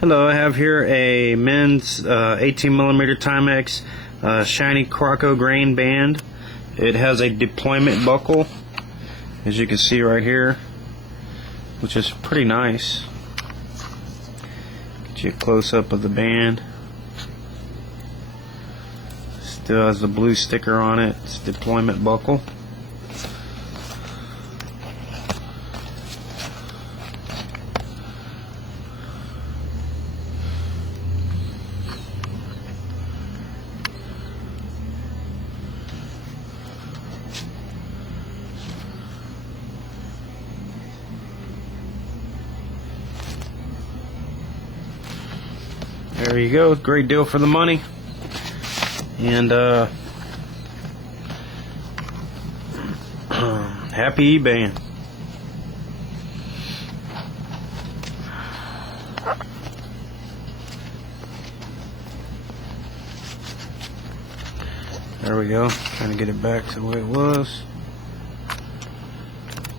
Hello, I have here a men's 18mm Timex shiny Croco grain band. It has a deployment buckle, as you can see right here, which is pretty nice. Get you a close-up of the band. Still has the blue sticker on it. It's a deployment buckle. There you go, great deal for the money. And happy eBaying. There we go, trying to get it back to the way it was.